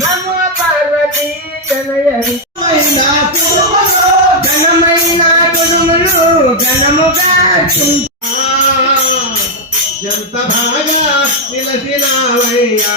నమో పార్వతీ జనయరి ఘనమైన కుడుములు ఘనముగా ఎంత బాగా నిలసినావయ్యా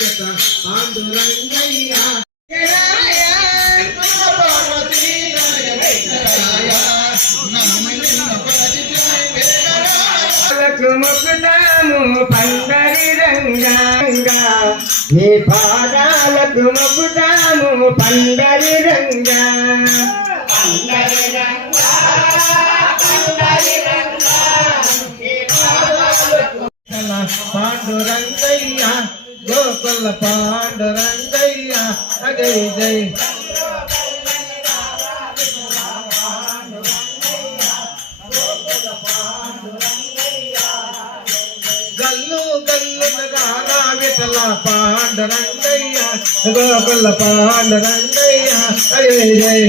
కథ పాండురంగయ్య మొక్కుతాము పండరి రంగా. పండరి రంగా. గోపల్ల విఠల పాండురంగయ్య. గోకుల పాండురంగయ్య. జై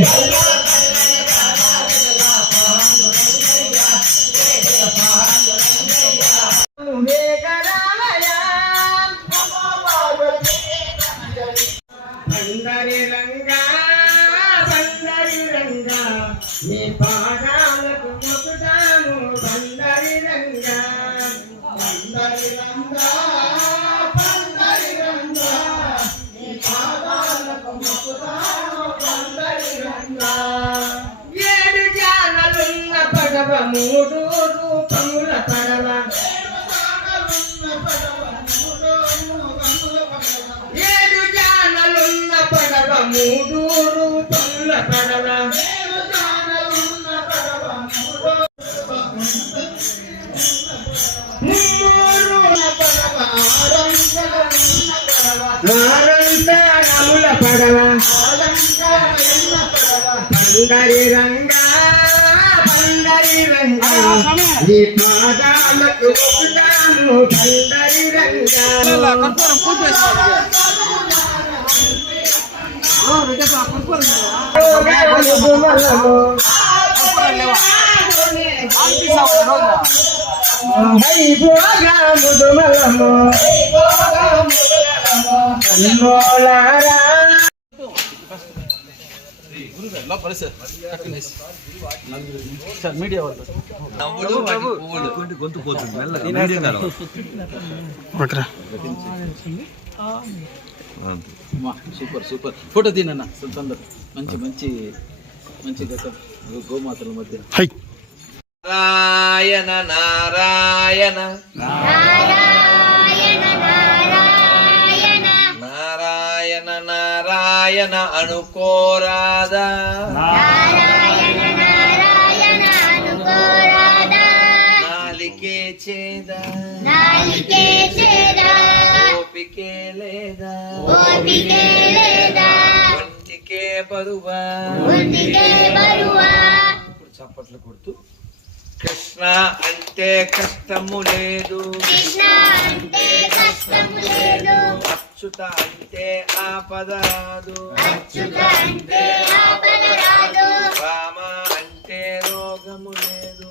రంగా రంగా మీ పాదాలకు పడవ పందరి రంగా పందరి రంగా నీ పాదాలకు మొక్కుతాము పందరి రంగా మీడియా వాళ్ళు గొంతు పోతుంది మెల్లగా సూపర్ సూపర్. ఫోటో తినన్నా తొందర మంచి మంచి మంచి గతం. గోమాతల మధ్య. నారాయణ నారాయణ. నారాయణ అనుకోరాదా? నాలికే చేద? ఓపికే లేదా? ఒంటికే బరువా? ఇప్పుడు చప్పట్లు కొడుతూ కృష్ణ అంటే కష్టము లేదు. అచ్యుత అంటే ఆపద రాదు రామ అంటే రోగము లేదు.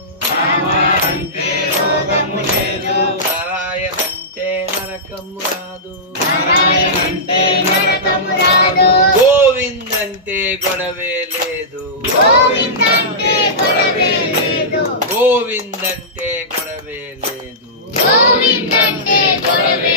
నారాయణ అంటే నరకము రాదు. గోవింద్ అంటే గొడవే లేదు. గోవింద్ అంటే గొడవే లేదు. గోవింద గోవింద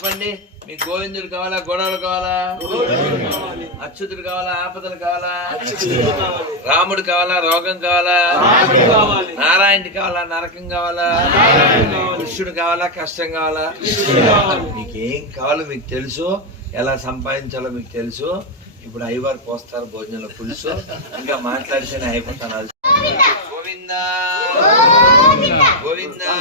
చెప్పండి? మీకు గోవిందుడు కావాలా గొడవలు కావాలా? అచ్యుతుడు కావాలా ఆపదలు కావాలా? రాముడు కావాలా రోగం కావాలా? నారాయణుడు కావాలా నరకం కావాలా? కృష్ణుడు కావాలా కష్టం కావాలా? మీకేం కావాలో మీకు తెలుసు. ఎలా సంపాదించాలో మీకు తెలుసు. ఇప్పుడు ఐవారు పోస్తారు భోజనంలో పులుసు. ఇంకా మాట్లాడితేనే అయిపోతాను. గోవిందా! గోవిందా!